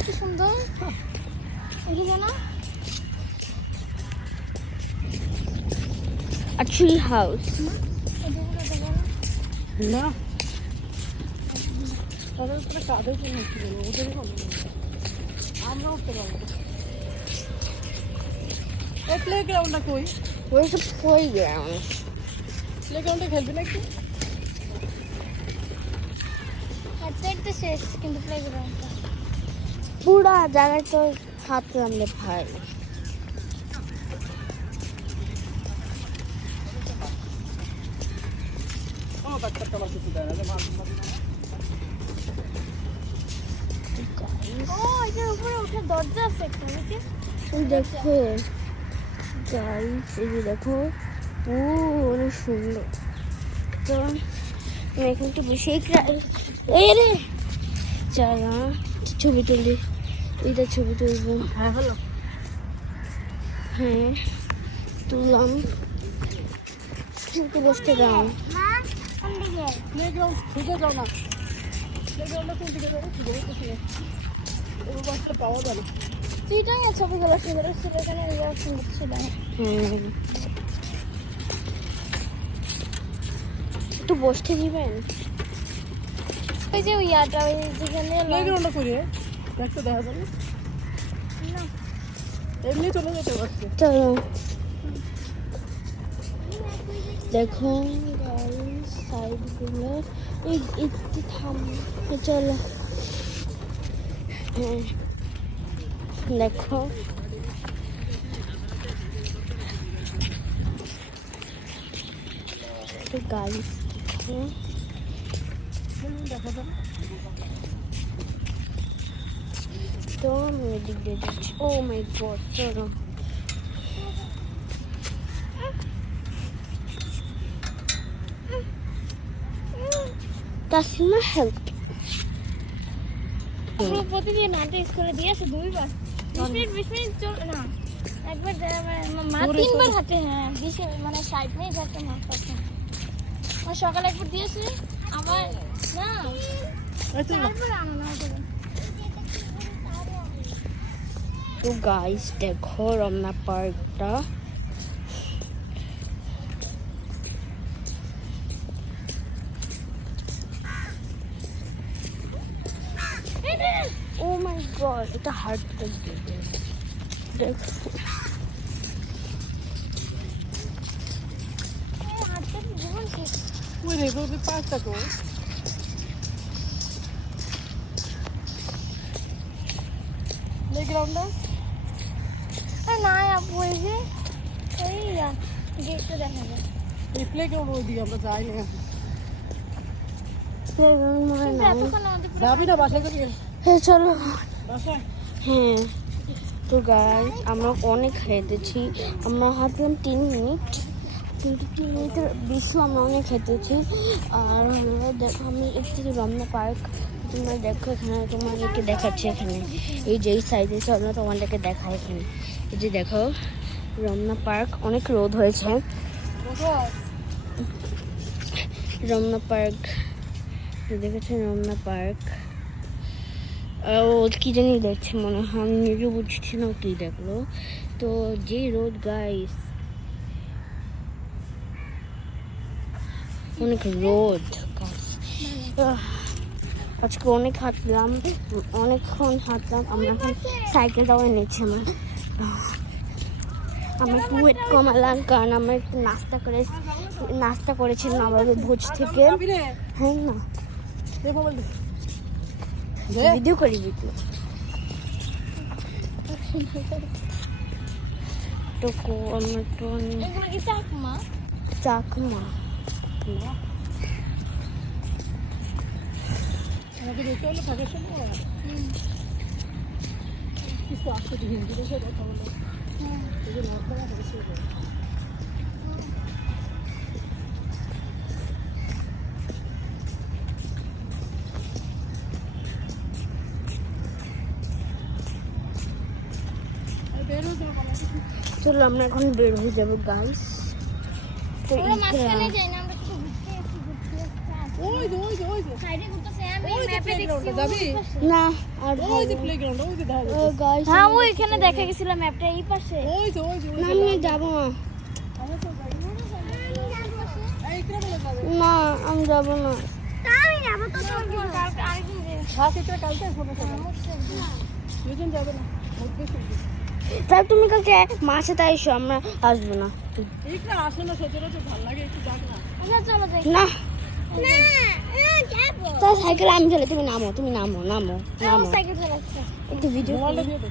কি সুন্দর এখানে না A tree house. না তাদের উপরে কাঁধে কোনো ছিল না ওদেরই কোনো আমরা উঠতে পারবো এই প্লে গ্রাউন্ডটা কই Where's the playground? প্লে গ্রাউন্ডে খেলবি নাকি হাঁটতে শেষ কিন্তু প্লেগ্রাউন্ডটা পুরা জায়গায় তো হাত নামলে ভাই ও বাচ্চাটা আমার কিছু দেয় না যে মাছ ও এটার উপরে ওঠার দরজা আছে একটা নাকি দেখো গাইস এই যে দেখো ও অনেক সুন্দর তো আমি এখানে একটু বসে এই রে চলো ছবি তুলি এইটা ছবি তুলবো হ্যাঁ হ্যালো হ্যাঁ তুললাম একটু বসতে দাও মা কোন দিকে প্লে গ্রাউন্ড খুঁজে যাও না প্লে গ্রাউন্ডটা কোন দিকে যাবো খুঁজে কোথায় ও বাচ্চা পাওয়া যায় না তুইটাই ছবিগুলো সুন্দর ছিল এখানে সুন্দর ছিল হুম একটু বসতে দিবেন ওই যে ইয়াটা ওই যেখানে প্লে গ্রাউন্ডটা কই রে দেখতে দেখা যাবে না এমনি চলে যেতে পারছে চলো দেখো গাইস সাইডগুলো এই একটু থাম চলো হ্যাঁ দেখো গাইস দেখো দেখা যাবে তো আমি এদিক দিয়ে যাচ্ছি ও মাই গড চলো তাসলিমা হেল্প পুরো প্রতিদিন নাটক করে দিয়েছে দুইবার 20 মিনিট চল না একবার মা তিনবার হাঁটে হ্যাঁ 20 মানে 60 মিনিট হাঁটে মা তখন আর সকালে একবার দিয়েছে আবার না তারপরে আনো না ওটা তো গাইস দেখো রমনা পার্কটা ও মাই গড এটা হার্ড করবে দেখো হাঁটতে জীবন শেষ ওই রে ওই পাঁচটা তো প্লে গ্রাউন্ডটা না আপু এই যে ওই গেটটা দেখা যায় এই প্লে গ্রাউন্ড ওইদিকে আমরা যাই না কিন্তু এতক্ষণ আমাদের পুরো যাবি না বাসায় যাবি হ্যাঁ চলো বাসায় হ্যাঁ তো গাইস আমরা অনেক হেঁটেছি আমরা হাঁটলাম 3 মিনিট কিন্তু 3 মিনিটের বেশি আমরা অনেক হেঁটেছি আর আমরা দেখো আমি একটু রমনা পার্ক তোমরা দেখো এখানে তোমাদেরকে দেখাচ্ছি এখানে এই যে এই সাইডে চলো তোমাদেরকে দেখায় এখানে এই যে দেখো রমনা পার্ক অনেক রোদ হয়েছে রমনা পার্ক দেখেছেন রমনা পার্ক ও কি জানি দেখছে মনে হয় আমি নিজে বুঝছি না কি দেখলো তো যে রোদ গাইস অনেক রোদ আজকে অনেক হাঁটলাম অনেকক্ষণ হাঁটলাম আমরা এখন সাইকেলটাও এনেছি আমরা একটু ওয়েট কমালাম কারণ আমরা একটু নাস্তা করেছিলাম আমাদের ভোজ থেকে হ্যাঁ না ভিডিও করি ভিডিও তো আমরা তো এগুলো কি চাকমা চাকমা আমাকে দেখতে হলে থাকার সময় কিছু আসতে হিন্দি দেখে কথা বলো এই যে নর্থ বেঙ্গল হয়েছে চলো আমরা এখন বের হয়ে যাবো গাইস তো মাঝখানে যাই না আমরা কিছু ঘুরতে ওই যে সাইডে ঘুরতেছে আমি ওই যে ম্যাপে দেখছি playground-টা যাবি? না আর ওই যে প্লেগ্রাউন্ড ওই যে দেখা ও যাচ্ছে গাইস হ্যাঁ ও এখানে দেখা গেছিল ম্যাপটা এই পাশে ওই যে ওই যে না আমি যাবো না এই কিরা বলে যাবে না আমি যাবো না আমি যাবো তো কালকে আরেকদিন যাবো হ্যাঁ কিরা কালকে ফোনে যাবে দুজন যাবে না মুখে শুনবি তাহলে তুমি কালকে মার সাথে এসো আমরা আসবো না এইটা আসে না সচরাচর ভালো লাগে একটু যাক না আচ্ছা চলো যাই না না যাবো তাহলে সাইকেল আমি চলে তুমি নামো নামো সাইকেল চালাচ্ছে একটু ভিডিও মোবাইলটা দিয়ে দে